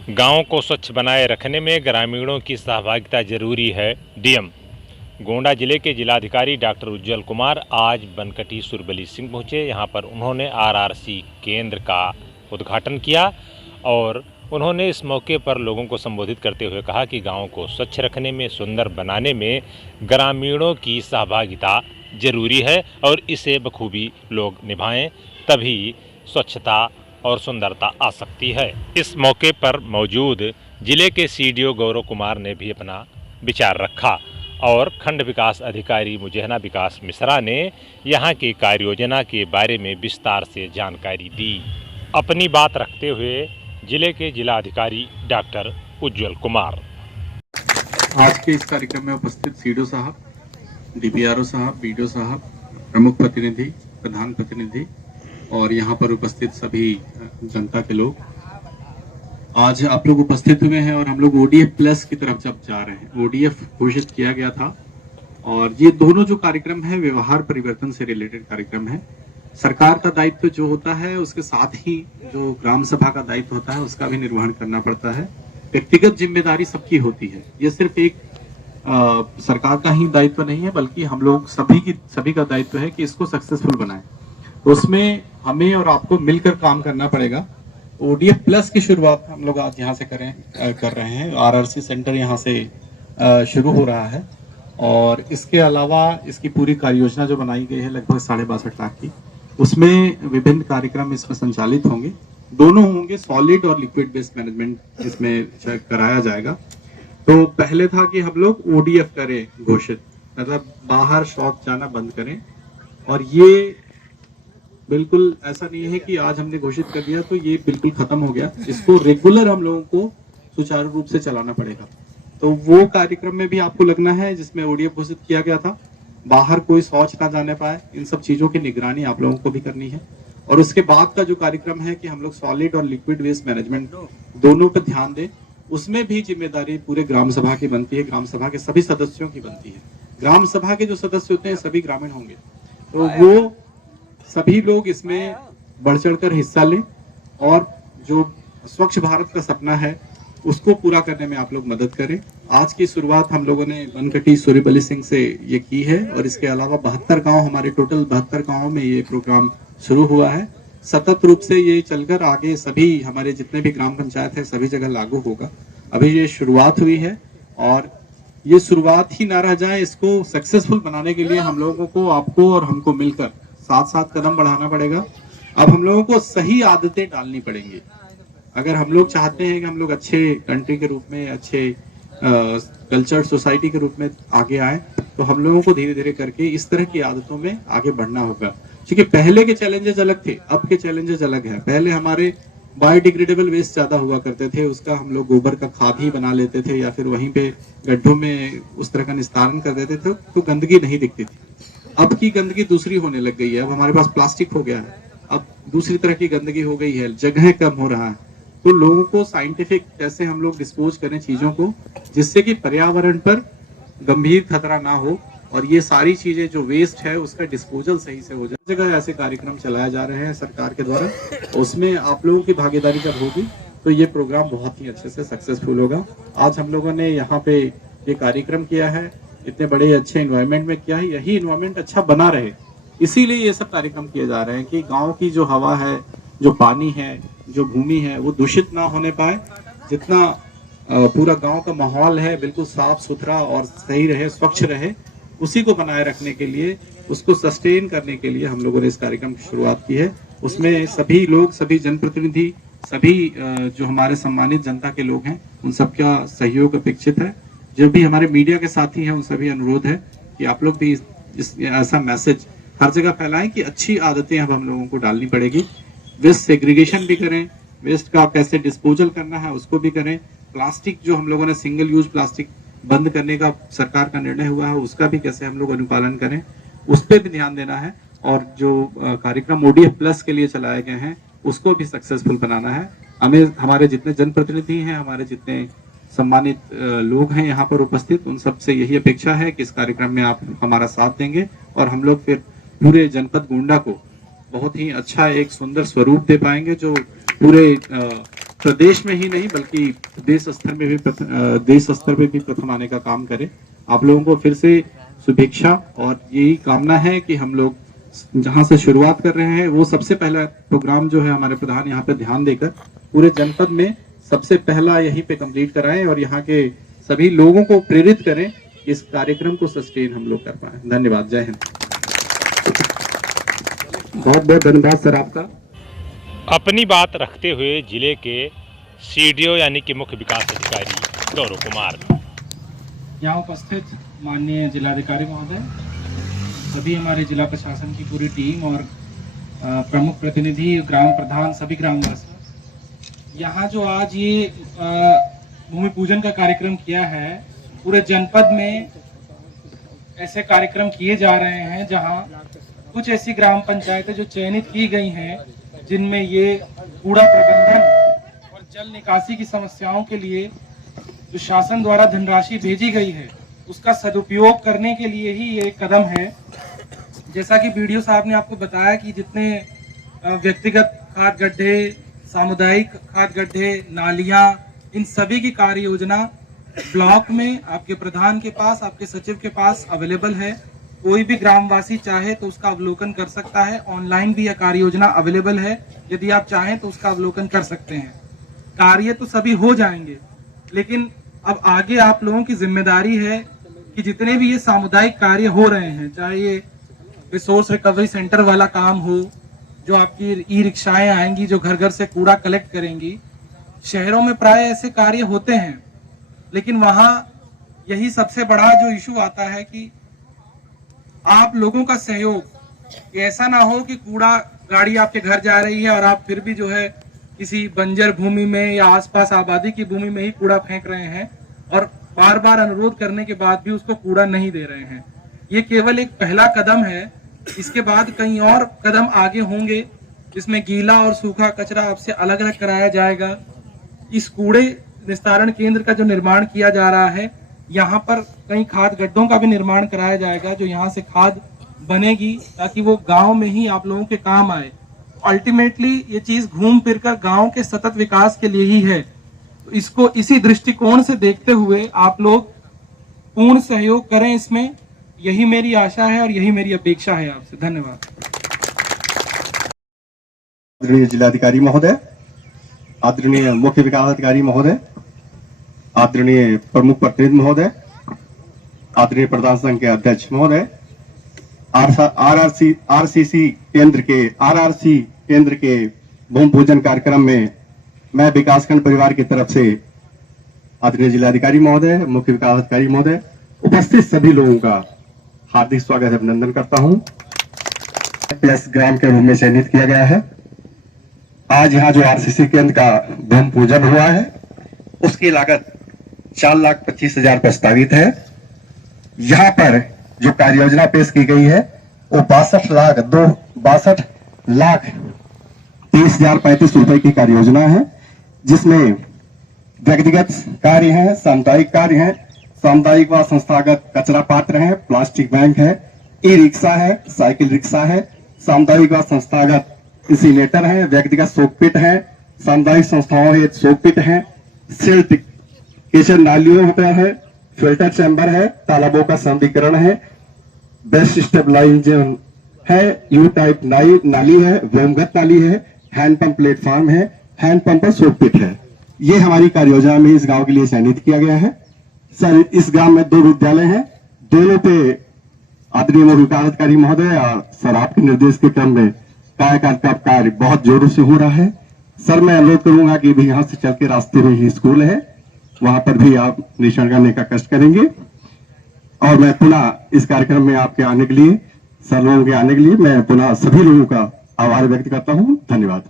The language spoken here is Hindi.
गांव को स्वच्छ बनाए रखने में ग्रामीणों की सहभागिता जरूरी है। डीएम गोंडा जिले के जिलाधिकारी डॉक्टर उज्जवल कुमार आज बनकटी सुरबली सिंह पहुंचे। यहां पर उन्होंने आरआरसी केंद्र का उद्घाटन किया और उन्होंने इस मौके पर लोगों को संबोधित करते हुए कहा कि गांव को स्वच्छ रखने में, सुंदर बनाने में ग्रामीणों की सहभागिता जरूरी है और इसे बखूबी लोग निभाएं, तभी स्वच्छता और सुंदरता आ सकती है। इस मौके पर मौजूद जिले के सीडीओ गौरव कुमार ने भी अपना विचार रखा और खंड विकास अधिकारी मुजहना विकास मिश्रा ने यहां की कार्य योजना के बारे में विस्तार से जानकारी दी। अपनी बात रखते हुए जिले के जिलाधिकारी डॉक्टर उज्जवल कुमार आज के इस कार्यक्रम में उपस्थित सीडीओ साहब, डीपीआरओ साहब, बीडीओ साहब, प्रमुख प्रतिनिधि, प्रधान प्रतिनिधि और यहाँ पर उपस्थित सभी जनता के लोग, आज आप लोग उपस्थित हुए हैं और हम लोग ओडीएफ प्लस की तरफ जब जा रहे हैं। ओडीएफ घोषित किया गया था और ये दोनों जो कार्यक्रम है व्यवहार परिवर्तन से रिलेटेड कार्यक्रम है। सरकार का दायित्व जो होता है उसके साथ ही जो ग्राम सभा का दायित्व होता है उसका भी निर्वहन करना पड़ता है। व्यक्तिगत जिम्मेदारी सबकी होती है, ये सिर्फ एक सरकार का ही दायित्व नहीं है बल्कि हम लोग सभी का दायित्व है कि इसको सक्सेसफुल बनाएं। तो उसमें हमें और आपको मिलकर काम करना पड़ेगा। ओडीएफ प्लस की शुरुआत हम लोग आज यहाँ से कर रहे हैं। आरआरसी सेंटर यहाँ से शुरू हो रहा है और इसके अलावा इसकी पूरी कार्य योजना जो बनाई गई है लगभग 62.5 लाख की, उसमें विभिन्न कार्यक्रम इसमें संचालित होंगे। दोनों होंगे, सॉलिड और लिक्विड वेस्ट मैनेजमेंट इसमें कराया जाएगा। तो पहले था कि हम लोग ओडीएफ करें घोषित, मतलब बाहर शौच जाना बंद करें, और ये बिल्कुल ऐसा नहीं है कि आज हमने घोषित कर दिया तो ये बिल्कुल खत्म हो गया। इसको रेगुलर हम लोगों को सुचारू रूप से चलाना पड़ेगा। तो वो कार्यक्रम में भी आपको लगना है जिसमें ओडीएफ घोषित किया गया था, बाहर कोई शौच ना जाने पाए, इन सब चीजों की निगरानी आप लोगों को भी करनी है। और उसके बाद का जो कार्यक्रम है कि हम लोग सॉलिड और लिक्विड वेस्ट मैनेजमेंट दोनों पर ध्यान दें, उसमें भी जिम्मेदारी पूरे ग्राम सभा की बनती है, ग्राम सभा के सभी सदस्यों की बनती है। ग्राम सभा के जो सदस्य होते हैं सभी ग्रामीण होंगे, तो वो सभी लोग इसमें बढ़ चढ़कर हिस्सा लें और जो स्वच्छ भारत का सपना है उसको पूरा करने में आप लोग मदद करें। आज की शुरुआत हम लोगों ने बनकटी सुरबली सिंह से ये की है और इसके अलावा 72 गांव, हमारे टोटल 72 गांवों में ये प्रोग्राम शुरू हुआ है। सतत रूप से ये चलकर आगे सभी हमारे जितने भी ग्राम पंचायत है सभी जगह लागू होगा। अभी ये शुरुआत हुई है और ये शुरुआत ही ना रह जाए, इसको सक्सेसफुल बनाने के लिए हम लोगों को, आपको और हमको मिलकर साथ साथ कदम बढ़ाना पड़ेगा। अब हम लोगों को सही आदतें डालनी पड़ेंगी। अगर हम लोग चाहते हैं कि हम लोग अच्छे कंट्री के रूप में, अच्छे कल्चर सोसाइटी के रूप में आगे आए, तो हम लोगों को धीरे धीरे करके इस तरह की आदतों में आगे बढ़ना होगा। क्योंकि पहले के चैलेंजेस अलग थे, अब के चैलेंजेस अलग हैं। पहले हमारे बायोडिग्रेडेबल वेस्ट ज्यादा हुआ करते थे, उसका हम लोग गोबर का खाद ही बना लेते थे या फिर वहीं पे गड्ढों में उस तरह का निस्तारण कर देते थे, तो गंदगी नहीं दिखती थी। अब की गंदगी दूसरी होने लग गई है। अब हमारे पास प्लास्टिक हो गया है, अब दूसरी तरह की गंदगी हो गई है, जगह कम हो रहा है। तो लोगों को साइंटिफिक कैसे हम लोग डिस्पोज करें चीजों को, जिससे कि पर्यावरण पर गंभीर खतरा ना हो और ये सारी चीजें जो वेस्ट है उसका डिस्पोजल सही से हो जाए। जगह ऐसे कार्यक्रम चलाए जा रहे हैं सरकार के द्वारा, उसमें आप लोगों की भागीदारी जब होगी तो ये प्रोग्राम बहुत ही अच्छे से सक्सेसफुल होगा। आज हम लोगों ने यहाँ पे ये कार्यक्रम किया है, इतने बड़े अच्छे एनवायरनमेंट में किया है। यही एनवायरनमेंट अच्छा बना रहे, इसीलिए ये सब कार्यक्रम किए जा रहे हैं कि गांव की जो हवा है, जो पानी है, जो भूमि है, वो दूषित ना होने पाए। जितना पूरा गांव का माहौल है बिल्कुल साफ सुथरा और सही रहे, स्वच्छ रहे, उसी को बनाए रखने के लिए, उसको सस्टेन करने के लिए हम लोगों ने इस कार्यक्रम की शुरुआत की है। उसमें सभी लोग, सभी जनप्रतिनिधि, सभी जो हमारे सम्मानित जनता के लोग हैं, उन सबका सहयोग अपेक्षित है। जो भी हमारे मीडिया के साथी हैं उन सभी अनुरोध है कि आप लोग भी ऐसा मैसेज हर जगह फैलाएं कि अच्छी आदतें अब हम लोगों को डालनी पड़ेगी। वेस्ट सेग्रीगेशन भी करें, वेस्ट का कैसे डिस्पोजल करना है उसको भी करें। प्लास्टिक जो हम लोगों ने सिंगल यूज प्लास्टिक बंद करने का सरकार का निर्णय हुआ है उसका भी कैसे हम लोग अनुपालन करें, उस पर भी ध्यान देना है। और जो कार्यक्रम ओडीएफ प्लस के लिए चलाए गए हैं उसको भी सक्सेसफुल बनाना है। हमें, हमारे जितने जनप्रतिनिधि हैं, हमारे जितने सम्मानित लोग हैं यहाँ पर उपस्थित, उन सबसे यही अपेक्षा है कि इस कार्यक्रम में आप हमारा साथ देंगे और हम लोग फिर पूरे जनपद गोंडा को बहुत ही अच्छा एक सुंदर स्वरूप दे पाएंगे, जो पूरे प्रदेश में ही नहीं बल्कि देश स्तर में भी प्रथम आने का काम करे। आप लोगों को फिर से शुभेच्छा और यही कामना है कि हम लोग जहां से शुरुआत कर रहे हैं वो सबसे पहला प्रोग्राम जो है हमारे प्रधान यहाँ पे ध्यान देकर पूरे जनपद में सबसे पहला यहीं पे कंप्लीट कराएं और यहाँ के सभी लोगों को प्रेरित करें, इस कार्यक्रम को सस्टेन हम लोग कर पाए। धन्यवाद। जय हिंद। बहुत बहुत धन्यवाद सर आपका। अपनी बात रखते हुए जिले के सीडीओ यानी कि मुख्य विकास अधिकारी गौरव कुमार, यहाँ उपस्थित माननीय जिलाधिकारी महोदय, सभी हमारे जिला प्रशासन की पूरी टीम और प्रमुख प्रतिनिधि, ग्राम प्रधान, सभी ग्रामवासी, यहाँ जो आज ये भूमि पूजन का कार्यक्रम किया है, पूरे जनपद में ऐसे कार्यक्रम किए जा रहे हैं जहाँ कुछ ऐसी ग्राम पंचायतें जो चयनित की गई हैं जिनमें ये कूड़ा प्रबंधन और जल निकासी की समस्याओं के लिए जो शासन द्वारा धनराशि भेजी गई है उसका सदुपयोग करने के लिए ही ये कदम है। जैसा कि बीडीओ साहब ने आपको बताया कि जितने व्यक्तिगत खाद गड्ढे, सामुदायिक खाद गड्ढे, नालियां, इन सभी की कार्य योजना ब्लॉक में आपके प्रधान के पास, आपके सचिव के पास अवेलेबल है। कोई भी ग्रामवासी चाहे तो उसका अवलोकन कर सकता है। ऑनलाइन भी यह कार्य योजना अवेलेबल है, यदि आप चाहें तो उसका अवलोकन कर सकते हैं। कार्य तो सभी हो जाएंगे, लेकिन अब आगे आप लोगों की जिम्मेदारी है कि जितने भी ये सामुदायिक कार्य हो रहे हैं, चाहे ये रिसोर्स रिकवरी सेंटर वाला काम हो, जो आपकी ई रिक्शाएं आएंगी जो घर घर से कूड़ा कलेक्ट करेंगी, शहरों में प्राय ऐसे कार्य होते हैं, लेकिन वहां यही सबसे बड़ा जो इशू आता है कि आप लोगों का सहयोग। ऐसा ना हो कि कूड़ा गाड़ी आपके घर जा रही है और आप फिर भी जो है किसी बंजर भूमि में या आसपास आबादी की भूमि में ही कूड़ा फेंक रहे हैं और बार बार अनुरोध करने के बाद भी उसको कूड़ा नहीं दे रहे हैं। ये केवल एक पहला कदम है, इसके बाद कई और कदम आगे होंगे जिसमें गीला और सूखा कचरा आपसे अलग अलग कराया जाएगा। इस कूड़े निस्तारण केंद्र का जो निर्माण किया जा रहा है, यहाँ पर कई खाद गड्ढों का भी निर्माण कराया जाएगा जो यहाँ से खाद बनेगी ताकि वो गांव में ही आप लोगों के काम आए। अल्टीमेटली ये चीज घूम फिर कर गाँव के सतत विकास के लिए ही है। तो इसको इसी दृष्टिकोण से देखते हुए आप लोग पूर्ण सहयोग करें इसमें, यही मेरी आशा है और यही मेरी अपेक्षा है आपसे। धन्यवाद। आदरणीय जिलाधिकारी महोदय, आदरणीय मुख्य विकास अधिकारी महोदय, आदरणीय प्रमुख प्रतिनिधि महोदय, आदरणीय प्रधान संघ के अध्यक्ष महोदय, आरआरसी केंद्र के भूमि पूजन कार्यक्रम में मैं विकासखंड परिवार की तरफ से आदरणीय जिलाधिकारी महोदय, मुख्य विकास अधिकारी महोदय, उपस्थित सभी लोगों का हार्दिक स्वागत अभिनंदन करता हूं। प्लस ग्राम के रूप में चयनित किया गया है। आज यहाँ जो आरसीसी केंद्र का भूमि पूजन हुआ है उसकी लागत 4,25,000 प्रस्तावित है। यहाँ पर जो कार्य योजना पेश की गई है वो 62,30,35 रुपए की कार्य योजना है, जिसमें व्यक्तिगत कार्य है, सामुदायिक कार्य है, सामुदायिक व संस्थागत कचरा पात्र है, प्लास्टिक बैंक है, ई रिक्शा है, साइकिल रिक्शा है, सामुदायिक व संस्थागत इंसिनेटर है, व्यक्तिगत सोकपिट है, सामुदायिक संस्थाओं हेतु सोकपिट है, सिल्ट किचन नालियों पर है, फिल्टर चैम्बर है, तालाबों का संधिकरण है, बेस्ट स्टेबलाइजेशन है, यू टाइप नाली है, व्यंगत नाली है, हैंडपंप प्लेटफॉर्म है, हैंडपंप पर सोकपिट है। ये हमारी कार्य योजना में इस गांव के लिए चयनित किया गया है। सर, इस गांव में 2 विद्यालय हैं, दोनों पे आदरणीय मुख्य विकास अधिकारी महोदय और सर आपके निर्देश के क्रम में कायाकल्प का कार्य बहुत जोरों से हो रहा है। सर, मैं अनुरोध करूंगा कि भी यहाँ से चल के रास्ते में ही स्कूल है, वहां पर भी आप निरीक्षण करने का कष्ट करेंगे। और मैं पुनः इस कार्यक्रम में आपके आने के लिए, सर लोगों के आने के लिए मैं पुनः सभी लोगों का आभार व्यक्त करता हूं। धन्यवाद।